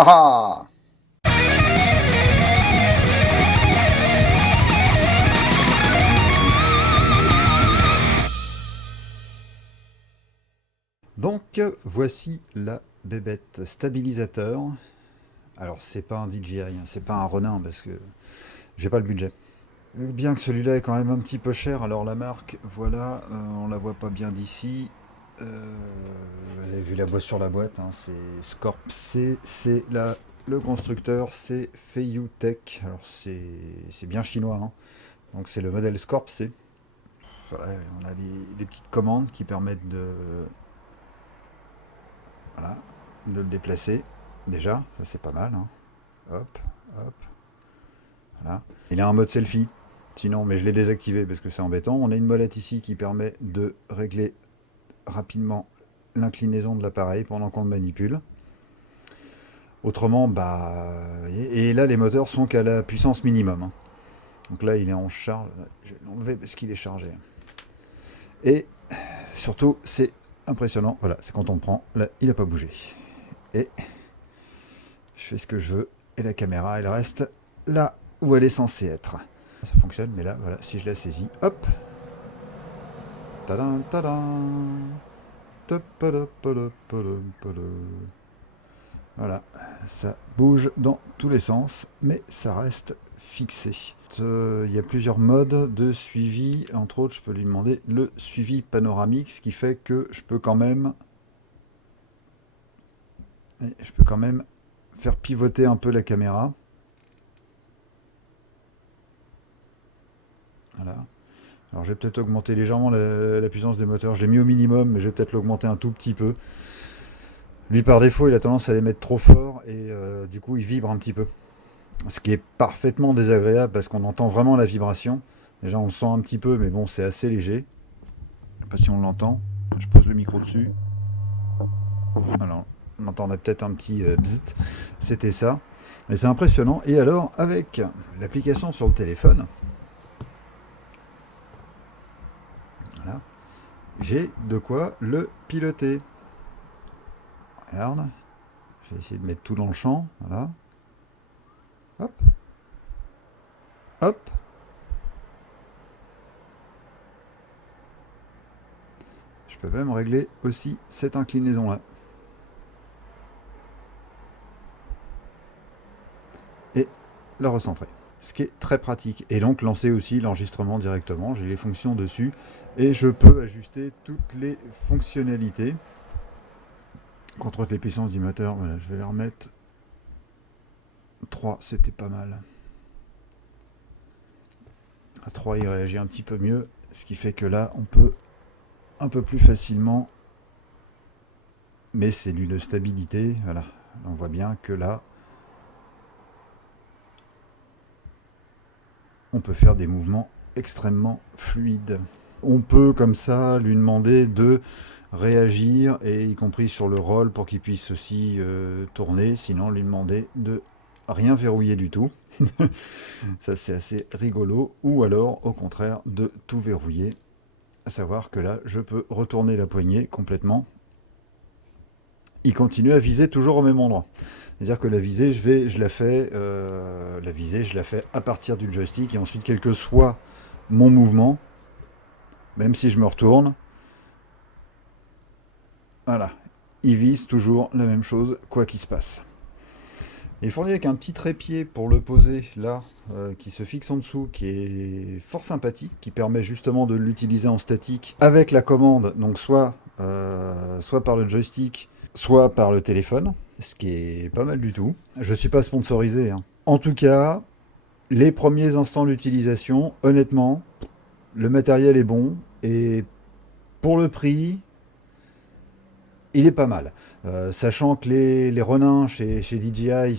ha! Donc, voici la bébête stabilisateur. Alors, c'est pas un DJI, hein, c'est pas un Ronin parce que j'ai pas le budget. Bien que celui-là est quand même un petit peu cher, alors la marque, voilà, on la voit pas bien d'ici. Vous avez vu la boîte sur la boîte, hein, c'est Scorp C, c'est le constructeur, c'est Feiyu Tech. Alors c'est bien chinois, hein. Donc c'est le modèle Scorp C. Voilà, on a les petites commandes qui permettent voilà, de le déplacer. Déjà, ça c'est pas mal, hein. Hop, hop, voilà. Il a un mode selfie. Sinon, mais je l'ai désactivé parce que c'est embêtant. On a une molette ici qui permet de régler rapidement l'inclinaison de l'appareil pendant qu'on le manipule. Autrement, bah... Et là, les moteurs sont qu'à la puissance minimum, hein. Donc là, il est en charge. Je vais l'enlever parce qu'il est chargé. Et surtout, c'est impressionnant. Voilà, c'est quand on le prend. Là, il n'a pas bougé. Et je fais ce que je veux. Et la caméra, elle reste là où elle est censée être. Ça fonctionne, mais là, voilà, si je la saisis, hop. Tadam, tadam. Voilà, ça bouge dans tous les sens, mais ça reste fixé. Il y a plusieurs modes de suivi, entre autres je peux lui demander le suivi panoramique, ce qui fait que je peux quand même faire pivoter un peu la caméra. Voilà. Alors je vais peut-être augmenter légèrement la puissance des moteurs, je l'ai mis au minimum, mais je vais peut-être l'augmenter un tout petit peu. Lui par défaut il a tendance à les mettre trop fort et du coup il vibre un petit peu. Ce qui est parfaitement désagréable parce qu'on entend vraiment la vibration. Déjà on le sent un petit peu mais bon c'est assez léger. Je sais pas si on l'entend. Je pose le micro dessus. Alors on entendait peut-être un petit bzzzt. C'était ça. Et c'est impressionnant. Et alors avec l'application sur le téléphone, voilà, j'ai de quoi le piloter. Regarde. Je vais essayer de mettre tout dans le champ. Voilà. Hop. Hop. Je peux même régler aussi cette inclinaison là. Et la recentrer. Ce qui est très pratique. Et donc lancer aussi l'enregistrement directement. J'ai les fonctions dessus. Et je peux ajuster toutes les fonctionnalités. Contrôle les puissances du moteur. Voilà, je vais les remettre. 3, c'était pas mal. À 3, il réagit un petit peu mieux. Ce qui fait que là, on peut un peu plus facilement. Mais c'est d'une stabilité. Voilà. On voit bien que là, on peut faire des mouvements extrêmement fluides. On peut comme ça lui demander de réagir, et y compris sur le roll pour qu'il puisse aussi tourner, sinon lui demander de rien verrouiller du tout. Ça c'est assez rigolo. Ou alors au contraire de tout verrouiller, à savoir que là je peux retourner la poignée complètement. Il continue à viser toujours au même endroit. C'est-à-dire que la visée, je la fais à partir du joystick, et ensuite, quel que soit mon mouvement, même si je me retourne, voilà, il vise toujours la même chose, quoi qu'il se passe. Il est fourni avec un petit trépied pour le poser là, qui se fixe en dessous, qui est fort sympathique, qui permet justement de l'utiliser en statique avec la commande, donc soit par le joystick, soit par le téléphone, ce qui est pas mal du tout. Je ne suis pas sponsorisé, hein. En tout cas, les premiers instants d'utilisation, honnêtement, le matériel est bon, et pour le prix, il est pas mal. Sachant que les Ronin chez DJI,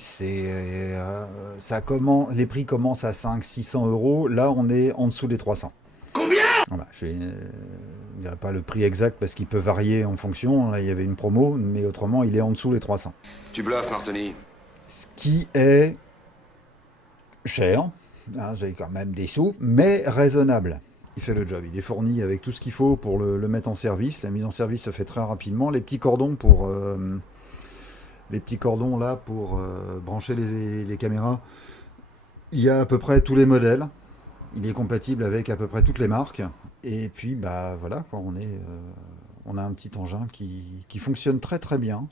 les prix commencent à 500-600 euros. Là, on est en dessous des 300. Combien? Voilà, je ne dirais pas le prix exact parce qu'il peut varier en fonction. Là, il y avait une promo, mais autrement, il est en dessous des 300. Tu bluffes, Martoni. Ce qui est cher, hein, vous avez quand même des sous, mais raisonnable. Il fait le job, il est fourni avec tout ce qu'il faut pour le mettre en service. La mise en service se fait très rapidement. Les petits cordons pour les petits cordons là pour brancher les caméras. Il y a à peu près tous les modèles. Il est compatible avec à peu près toutes les marques. Et puis bah voilà, quoi, on a un petit engin qui fonctionne très très bien,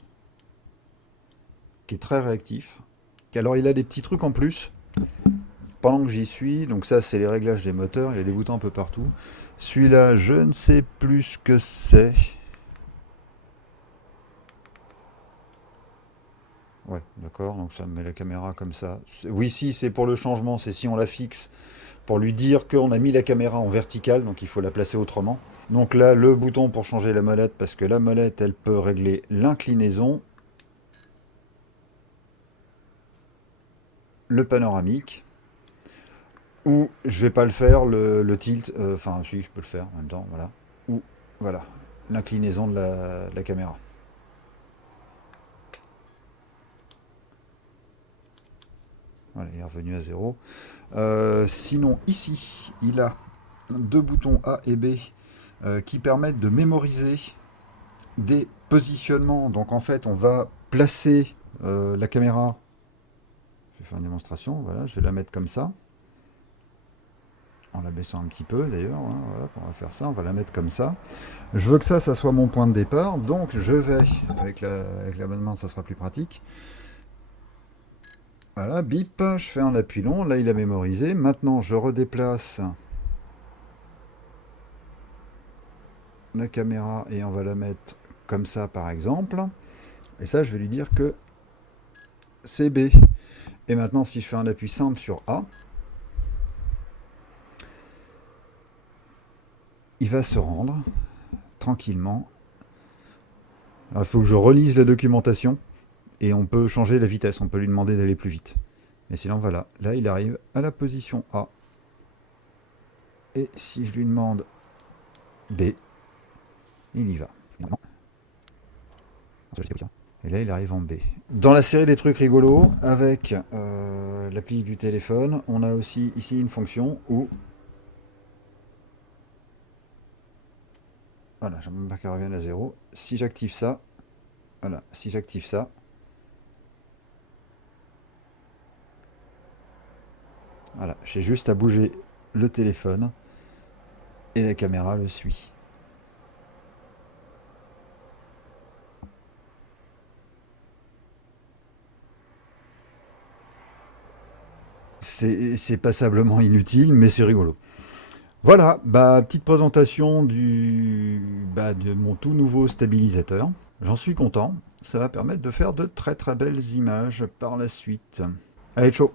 qui est très réactif. Alors il a des petits trucs en plus. Pendant que j'y suis, donc ça c'est les réglages des moteurs, il y a des boutons un peu partout. Celui-là, je ne sais plus ce que c'est. Ouais, d'accord, donc ça me met la caméra comme ça. Oui, si, c'est pour le changement, c'est si on la fixe, pour lui dire qu'on a mis la caméra en verticale, donc il faut la placer autrement. Donc là, le bouton pour changer la molette, parce que la molette, elle peut régler l'inclinaison, le panoramique, ou je vais pas le faire, le tilt, enfin si, je peux le faire en même temps, voilà. Ou, voilà, l'inclinaison de la caméra. Voilà, il est revenu à 0. Sinon, ici, il a deux boutons A et B qui permettent de mémoriser des positionnements. Donc en fait, on va placer la caméra. Je vais faire une démonstration. Voilà, je vais la mettre comme ça. En la baissant un petit peu d'ailleurs. Hein, voilà, on va faire ça. On va la mettre comme ça. Je veux que ça soit mon point de départ. Donc je vais, avec la bonne main, ça sera plus pratique. Voilà, bip, je fais un appui long. Là, il a mémorisé. Maintenant, je redéplace la caméra et on va la mettre comme ça par exemple. Et ça, je vais lui dire que c'est B. Et maintenant, si je fais un appui simple sur A, il va se rendre tranquillement. Alors, il faut que je relise la documentation et on peut changer la vitesse. On peut lui demander d'aller plus vite. Mais sinon, voilà. Là, il arrive à la position A. Et si je lui demande B, il y va. Et là, il arrive en B. Dans la série des trucs rigolos, avec l'appli du téléphone, on a aussi ici une fonction où... Voilà, j'aimerais bien qu'elle revienne à 0. Si j'active ça, voilà, si j'active ça, voilà, j'ai juste à bouger le téléphone et la caméra le suit. C'est passablement inutile, mais c'est rigolo. Voilà, bah, petite présentation de mon tout nouveau stabilisateur. J'en suis content. Ça va permettre de faire de très très belles images par la suite. Allez, ciao!